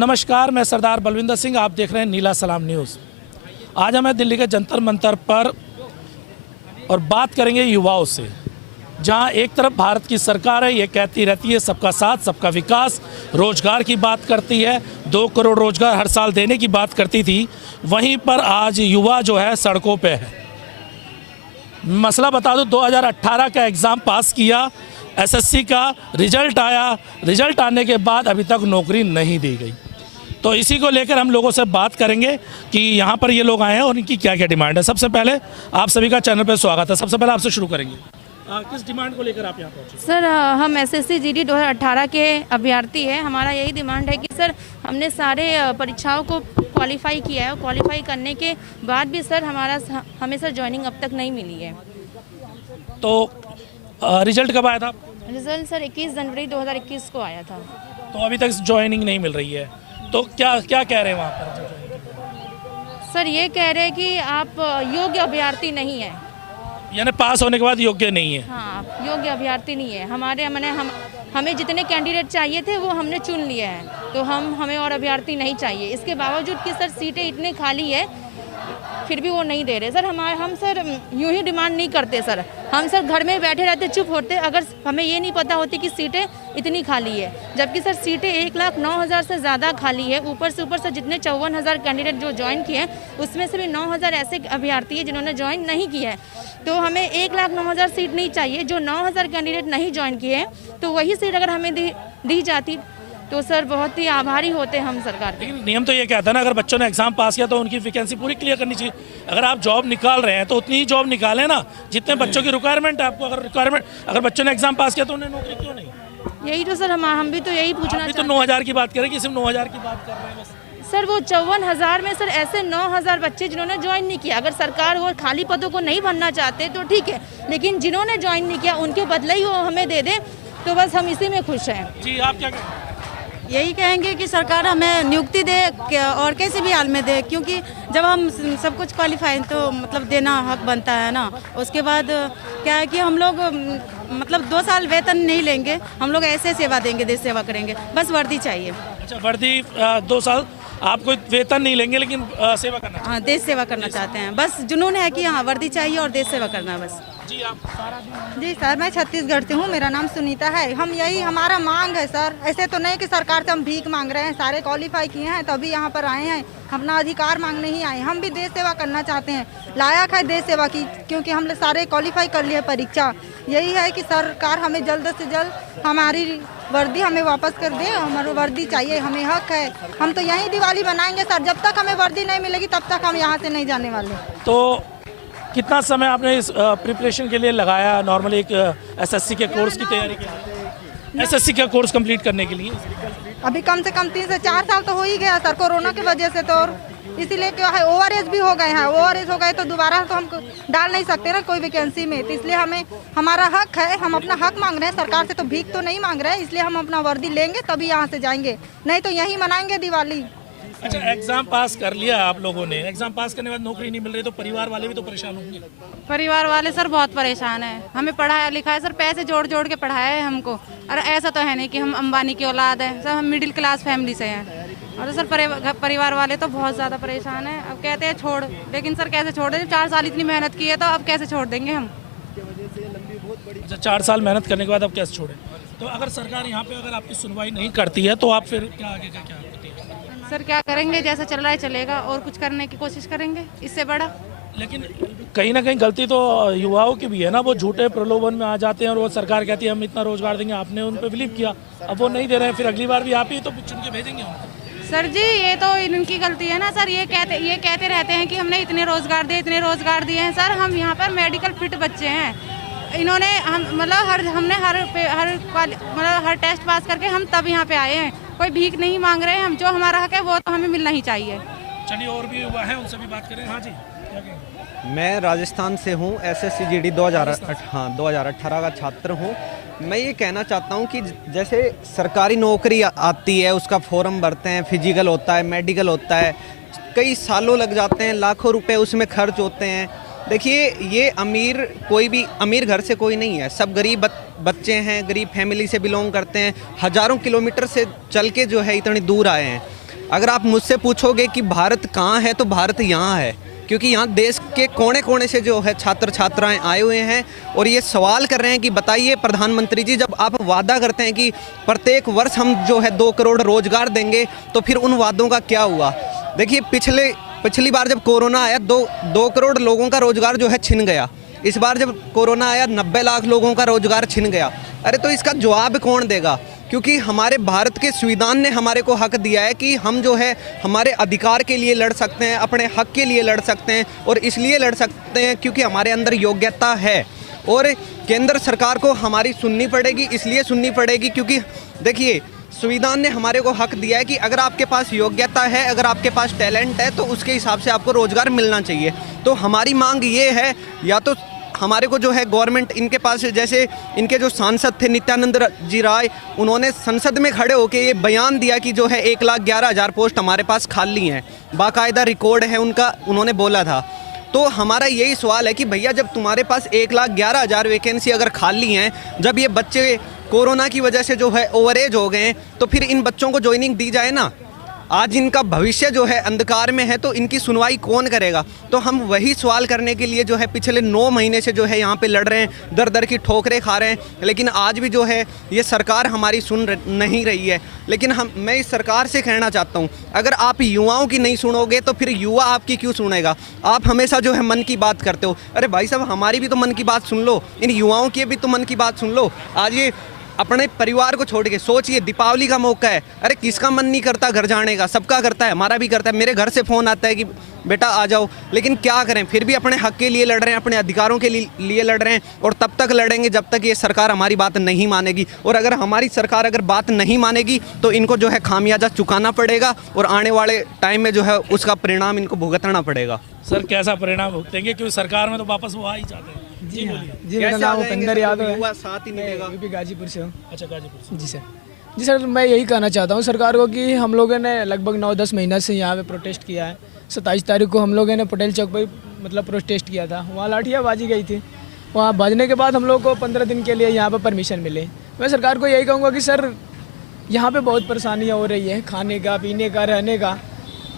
नमस्कार, मैं सरदार बलविंदर सिंह, आप देख रहे हैं नीला सलाम न्यूज़। आज हम दिल्ली के जंतर मंतर पर और बात करेंगे युवाओं से, जहां एक तरफ भारत की सरकार है, ये कहती रहती है सबका साथ सबका विकास, रोजगार की बात करती है, 2 करोड़ रोजगार हर साल देने की बात करती थी। वहीं पर आज युवा जो है सड़कों पे है। मसला बता दूं, 2018 का एग्ज़ाम पास किया, एसएससी का रिजल्ट आया, रिजल्ट आने के बाद अभी तक नौकरी नहीं दी गई। तो इसी को लेकर हम लोगों से बात करेंगे कि यहाँ पर ये लोग आए हैं और इनकी क्या क्या डिमांड है। सबसे पहले आप सभी का चैनल पर स्वागत है। सबसे पहले आपसे शुरू करेंगे, किस डिमांड को लेकर आप यहाँ पहुँचे? सर, हम एसएससी जीडी 2018 के अभ्यर्थी हैं। हमारा यही डिमांड है कि सर हमने सारे परीक्षाओं को क्वालिफाई किया है और क्वालिफाई करने के बाद भी सर हमें सर ज्वाइनिंग अब तक नहीं मिली है। तो रिजल्ट कब आया था? रिजल्ट सर 21 जनवरी 2021 को आया था। तो अभी तक ज्वाइनिंग नहीं मिल रही है, तो क्या क्या कह रहे हैं वहाँ पर? सर ये कह रहे हैं कि आप योग्य अभ्यर्थी नहीं है, यानी पास होने के बाद योग्य नहीं है। हाँ, योग्य अभ्यर्थी नहीं है। हमें जितने कैंडिडेट चाहिए थे वो हमने चुन लिए हैं, तो हमें और अभ्यर्थी नहीं चाहिए। इसके बावजूद कि सर सीटें इतने खाली है फिर भी वो नहीं दे रहे। सर हम सर यूं ही डिमांड नहीं करते सर, हम सर घर में बैठे रहते, चुप होते अगर हमें ये नहीं पता होती कि सीटें इतनी खाली है। जबकि सर सीटें 1,09,000 से ज़्यादा खाली है। ऊपर से जितने 54,000 कैंडिडेट जो ज्वाइन किए हैं उसमें से भी 9,000 ऐसे अभ्यर्थी हैं जिन्होंने ज्वाइन नहीं किया है। तो हमें 1,09,000 सीट नहीं चाहिए। जो 9,000 कैंडिडेट नहीं ज्वाइन किए हैं तो वही सीट अगर हमें दी जाती तो सर बहुत ही आभारी होते हम सरकार के। लेकिन नियम तो ये कहता है ना, अगर बच्चों ने एग्जाम पास किया तो उनकी वैकेंसी पूरी क्लियर करनी चाहिए। अगर आप जॉब निकाल रहे हैं तो उतनी ही जॉब निकालें ना जितने बच्चों की रिक्वायरमेंट है आपको। अगर बच्चों ने एग्जाम पास किया तो उन्हें नौकरी क्यों नहीं? यही तो सर हम भी तो यही पूछना तो 9,000 की बात करें कि सिर्फ 9,000 की बात कर रहे हैं बस। सर वो 54,000 में सर ऐसे 9,000 बच्चे जिन्होंने ज्वाइन नहीं किया। अगर सरकार वो खाली पदों को नहीं भरना चाहते तो ठीक है, लेकिन जिन्होंने ज्वाइन नहीं किया उनके बदले ही वो हमें दे दे तो बस हम इसी में खुश हैं। जी, आप क्या कहें? यही कहेंगे कि सरकार हमें नियुक्ति दे और किसी भी हाल में दे, क्योंकि जब हम सब कुछ क्वालिफाई तो मतलब देना हक बनता है ना। उसके बाद क्या है कि हम लोग मतलब 2 साल वेतन नहीं लेंगे, हम लोग ऐसे सेवा देंगे, देश सेवा करेंगे, बस वर्दी चाहिए। अच्छा, वर्दी 2 साल आप कोई वेतन नहीं लेंगे लेकिन सेवा करना? हाँ, देश सेवा करना चाहते हैं, बस जुनून है कि हाँ वर्दी चाहिए और देश सेवा करना है बस। जी, आप? जी सर, मैं छत्तीसगढ़ से हूँ, मेरा नाम सुनीता है। हम यही हमारा मांग है सर, ऐसे तो नहीं कि सरकार से हम भीख मांग रहे हैं, सारे क्वालिफाई किए हैं तभी यहाँ पर आए हैं, अपना अधिकार मांगने ही आए। हम भी देश सेवा करना चाहते हैं, लायक है देश सेवा की, क्योंकि हम सारे क्वालिफाई कर लिए परीक्षा। यही है कि सरकार हमें जल्द से जल्द हमारी वर्दी हमें वापस कर दे, हमारी वर्दी चाहिए, हमें हक है। हम तो यहीं दिवाली बनाएंगे सर, जब तक हमें वर्दी नहीं मिलेगी तब तक हम यहाँ से नहीं जाने वाले। तो कितना समय आपने इस प्रिपरेशन के लिए लगाया? नॉर्मली एक एसएससी के कोर्स की तैयारी के लिए, एसएससी का कोर्स कंप्लीट करने के लिए अभी कम से कम 3 से 4 साल तो हो ही गया सर, कोरोना की वजह से। तो और इसीलिए क्या है, ओवरएज भी हो गए हैं। ओवरएज हो गए तो दोबारा तो हम डाल नहीं सकते ना कोई वैकेंसी में, तो इसलिए हमें हमारा हक है, हम अपना हक मांग रहे हैं सरकार से, तो भीख तो नहीं मांग रहे हैं। इसलिए हम अपना वर्दी लेंगे तभी यहाँ से जाएंगे, नहीं तो यहीं मनाएंगे दिवाली। अच्छा, एग्जाम पास कर लिया आप लोगों ने, एग्जाम पास करने के बाद नौकरी नहीं मिल रही तो परिवार वाले भी तो परेशान होंगे? परिवार वाले सर बहुत परेशान है। हमें पढ़ाया लिखा है सर, पैसे जोड़ जोड़ के पढ़ाया है हमको, और ऐसा तो है नहीं कि हम अंबानी की औलाद है सर, हम मिडिल क्लास फैमिली से हैं। और सर परिवार वाले तो बहुत ज़्यादा परेशान हैं। अब कहते हैं छोड़, लेकिन सर कैसे छोड़ दें? 4 साल इतनी मेहनत की है तो अब कैसे छोड़ देंगे हम? अच्छा, 4 साल मेहनत करने के बाद अब कैसे छोड़ें? तो अगर सरकार यहाँ पे अगर आपकी सुनवाई नहीं करती है तो आप फिर क्या आगे का क्या करते हैं? सर क्या करेंगे, जैसा चल रहा है चलेगा, और कुछ करने की कोशिश करेंगे इससे बड़ा। लेकिन कहीं ना कहीं गलती तो युवाओं की भी है ना, वो झूठे प्रलोभन में आ जाते हैं और वो सरकार कहती है हम इतना रोजगार देंगे, आपने उन पर बिलीव किया, अब वो नहीं दे रहे हैं, फिर अगली बार भी आप ही तो चुन के भेजेंगे हम। सर जी ये तो इनकी गलती है ना सर, ये कहते रहते हैं कि हमने इतने रोजगार दिए हैं। सर हम यहाँ पर मेडिकल फिट बच्चे हैं, इन्होंने हम मतलब हमने हर टेस्ट पास करके हम तब यहाँ पे आए हैं, कोई भीख नहीं मांग रहे हैं हम। जो हमारा हक है वो तो हमें मिलना ही चाहिए। चलिए, और भी युवा हैं उनसे भी बात करें। हाँ जी, क्या कहेंगे? मैं राजस्थान से हूँ, एसएससी जीडी 2018 का छात्र हूँ। मैं ये कहना चाहता हूँ कि जैसे सरकारी नौकरी आती है, उसका फॉर्म भरते हैं, फिजिकल होता है, मेडिकल होता है, कई सालों लग जाते हैं, लाखों रुपए उसमें खर्च होते हैं। देखिए, ये कोई भी अमीर घर से कोई नहीं है, सब गरीब बच्चे हैं, गरीब फैमिली से बिलोंग करते हैं, हज़ारों किलोमीटर से चल के जो है इतनी दूर आए हैं। अगर आप मुझसे पूछोगे कि भारत कहाँ है तो भारत यहाँ है, क्योंकि यहाँ देश के कोने कोने से जो है छात्र छात्राएं आए हुए हैं और ये सवाल कर रहे हैं कि बताइए प्रधानमंत्री जी, जब आप वादा करते हैं कि प्रत्येक वर्ष हम जो है 2 करोड़ रोजगार देंगे, तो फिर उन वादों का क्या हुआ? देखिए पिछली बार जब कोरोना आया 2 करोड़ लोगों का रोजगार जो है छिन गया। इस बार जब कोरोना आया 90 लाख लोगों का रोजगार छिन गया। अरे तो इसका जवाब कौन देगा? क्योंकि हमारे भारत के संविधान ने हमारे को हक दिया है कि हम जो है हमारे अधिकार के लिए लड़ सकते हैं, अपने हक के लिए लड़ सकते हैं, और इसलिए लड़ सकते हैं क्योंकि हमारे अंदर योग्यता है। और केंद्र सरकार को हमारी सुननी पड़ेगी, इसलिए सुननी पड़ेगी क्योंकि देखिए संविधान ने हमारे को हक दिया है कि अगर आपके पास योग्यता है, अगर आपके पास टैलेंट है, तो उसके हिसाब से आपको रोजगार मिलना चाहिए। तो हमारी मांग ये है, या तो हमारे को जो है गवर्नमेंट, इनके पास जैसे इनके जो सांसद थे नित्यानंद जी राय, उन्होंने संसद में खड़े होकर ये बयान दिया कि जो है 1,11,000 पोस्ट हमारे पास खाली हैं, बाकायदा रिकॉर्ड है उनका, उन्होंने बोला था। तो हमारा यही सवाल है कि भैया जब तुम्हारे पास 1,11,000 वैकेंसी अगर खाली हैं, जब ये बच्चे कोरोना की वजह से जो है ओवरेज हो गए, तो फिर इन बच्चों को ज्वाइनिंग दी जाए ना। आज इनका भविष्य जो है अंधकार में है, तो इनकी सुनवाई कौन करेगा? तो हम वही सवाल करने के लिए जो है पिछले 9 महीने से जो है यहाँ पे लड़ रहे हैं, दर दर की ठोकरें खा रहे हैं, लेकिन आज भी जो है ये सरकार हमारी सुन नहीं रही है। लेकिन मैं इस सरकार से कहना चाहता हूँ, अगर आप युवाओं की नहीं सुनोगे तो फिर युवा आपकी क्यों सुनेगा? आप हमेशा जो है मन की बात करते हो। अरे भाई साहब, हमारी भी तो मन की बात सुन लो, इन युवाओं की भी तो मन की बात सुन लो। आज ये अपने परिवार को छोड़ के सोचिए, दीपावली का मौका है, अरे किसका मन नहीं करता घर जाने का? सबका करता है, हमारा भी करता है। मेरे घर से फ़ोन आता है कि बेटा आ जाओ, लेकिन क्या करें, फिर भी अपने हक के लिए लड़ रहे हैं, अपने अधिकारों के लिए लड़ रहे हैं, और तब तक लड़ेंगे जब तक ये सरकार हमारी बात नहीं मानेगी। और अगर हमारी सरकार अगर बात नहीं मानेगी तो इनको जो है खामियाजा चुकाना पड़ेगा, और आने वाले टाइम में जो है उसका परिणाम इनको भुगतना पड़ेगा। सर कैसा परिणाम भुगतेंगे, क्योंकि सरकार में तो वापस वो आ ही जाते हैं। जी बोलिए। जी, मेरा नाम उपेंद्र यादव है, साथ ही मिलेगा। यूपी गाजीपुर से हूँ। अच्छा, गाजीपुर से। जी सर, मैं यही कहना चाहता हूँ सरकार को कि हम लोगों ने लगभग 9-10 महीना से यहाँ पे प्रोटेस्ट किया है। 27 तारीख को हम लोगों ने पटेल चौक पर मतलब प्रोटेस्ट किया था, वहाँ लाठियाँ बाजी गई थी। वहाँ बाजने के बाद हम लोग को 15 दिन के लिए यहाँ पर परमिशन मिली। मैं सरकार को यही कहूँगा कि सर यहाँ पे बहुत परेशानियाँ हो रही है, खाने का, पीने का, रहने का,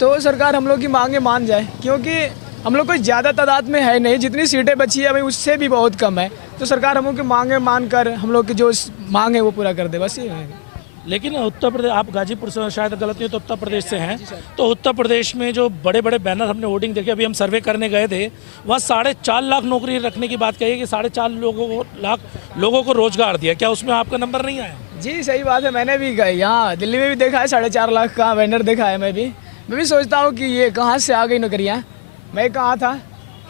तो सरकार हम लोग की मांगे मान जाए, क्योंकि हम लोग कोई ज़्यादा तादाद में है नहीं, जितनी सीटें बची है भाई उससे भी बहुत कम है। तो सरकार हम लोग की मांगे मान कर हम लोग की जो मांग है वो पूरा कर दे, बस ये है। लेकिन उत्तर प्रदेश, आप गाजीपुर से शायद गलत नहीं तो उत्तर प्रदेश से हैं, तो उत्तर प्रदेश में जो बड़े बड़े बैनर हमने वोटिंग देखे, अभी हम सर्वे करने गए थे, वहाँ 4.5 लाख नौकरी रखने की बात कही है कि 4.5 लाख लोगों को रोजगार दिया। क्या उसमें आपका नंबर नहीं आया? जी सही बात है, मैंने भी यहाँ दिल्ली में भी देखा है, 4.5 लाख का बैनर देखा है। मैं भी सोचता हूँ कि ये कहाँ से आ गई नौकरियाँ। मैं कहाँ था,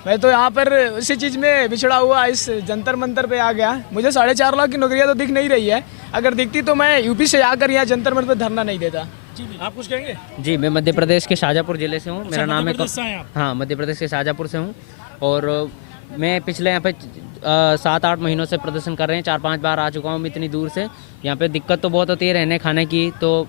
मैं तो यहाँ पर उसी चीज़ में बिछड़ा हुआ इस जंतर मंतर पे आ गया। मुझे 4.5 लाख की नौकरियाँ तो दिख नहीं रही है, अगर दिखती तो मैं यूपी से आकर यहाँ जंतर मंतर पे धरना नहीं देता। जी, आप कुछ कहेंगे? जी, मैं मध्य प्रदेश के शाजापुर ज़िले से हूँ। मेरा नाम है, हाँ, मध्य प्रदेश के शाजापुर से हूँ। और मैं पिछले यहाँ पे 7-8 महीनों से प्रदर्शन कर रहे हैं, 4-5 बार आ चुका हूँ इतनी दूर से। यहाँ पे दिक्कत तो बहुत होती है रहने खाने की। तो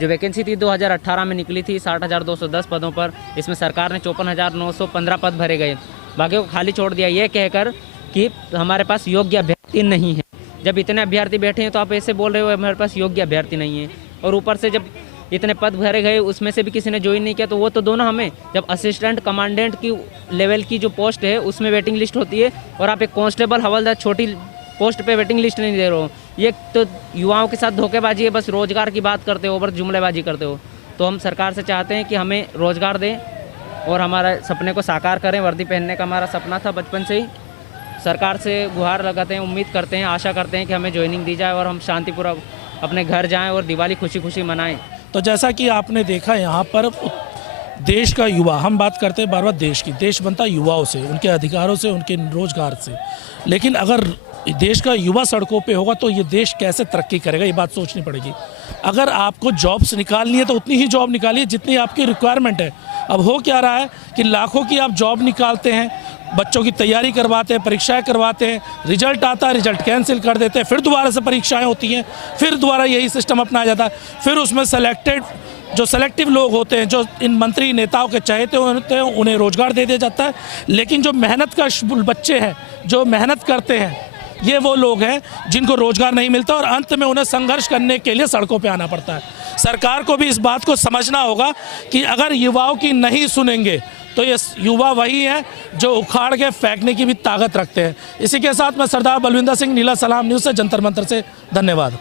जो वैकेंसी थी 2018 में निकली थी 60,210 पदों पर, इसमें सरकार ने 54,915 पद भरे गए, बाकी को खाली छोड़ दिया ये कहकर कि हमारे पास योग्य अभ्यर्थी नहीं है। जब इतने अभ्यर्थी बैठे हैं तो आप ऐसे बोल रहे हो हमारे पास योग्य अभ्यर्थी नहीं है, और ऊपर से जब इतने पद भरे गए उसमें से भी किसी ने ज्वाइन नहीं किया, तो वो तो दोनों हमें, जब असिस्टेंट कमांडेंट की लेवल की जो पोस्ट है उसमें वेटिंग लिस्ट होती है, और आप एक कांस्टेबल हवलदार छोटी पोस्ट पे वेटिंग लिस्ट नहीं दे रहे हो। ये तो युवाओं के साथ धोखेबाजी है, बस रोजगार की बात करते हो, बस जुमलेबाजी करते हो। तो हम सरकार से चाहते हैं कि हमें रोजगार दें और हमारे सपने को साकार करें। वर्दी पहनने का हमारा सपना था बचपन से ही। सरकार से गुहार लगाते हैं, उम्मीद करते हैं, आशा करते हैं कि हमें ज्वाइनिंग दी जाए और हम शांतिपूर्वक अपने घर जाएं और दिवाली खुशी खुशी मनाएं। तो जैसा कि आपने देखा यहाँ पर देश का युवा, हम बात करते हैं बार बार देश की, देश बनता युवाओं से, उनके अधिकारों से, उनके रोजगार से। लेकिन अगर देश का युवा सड़कों पे होगा तो ये देश कैसे तरक्की करेगा, ये बात सोचनी पड़ेगी। अगर आपको जॉब्स निकालनी है तो उतनी ही जॉब निकालिए जितनी आपकी रिक्वायरमेंट है। अब हो क्या रहा है कि लाखों की आप जॉब निकालते हैं, बच्चों की तैयारी करवाते हैं, परीक्षाएं करवाते हैं, रिजल्ट आता है, रिजल्ट कैंसिल कर देते हैं, फिर दोबारा से परीक्षाएं होती हैं, फिर दोबारा यही सिस्टम अपनाया जाता है। फिर उसमें सेलेक्टिव लोग होते हैं, जो इन मंत्री नेताओं के चाहते होते हैं, उन्हें रोजगार दे दिया जाता है। लेकिन जो मेहनत का बच्चे हैं, जो मेहनत करते हैं, ये वो लोग हैं जिनको रोजगार नहीं मिलता और अंत में उन्हें संघर्ष करने के लिए सड़कों पे आना पड़ता है। सरकार को भी इस बात को समझना होगा कि अगर युवाओं की नहीं सुनेंगे तो ये युवा वही हैं जो उखाड़ के फेंकने की भी ताकत रखते हैं। इसी के साथ मैं सरदार बलविंदर सिंह, नीला सलाम न्यूज़ से, जंतर मंतर से। धन्यवाद।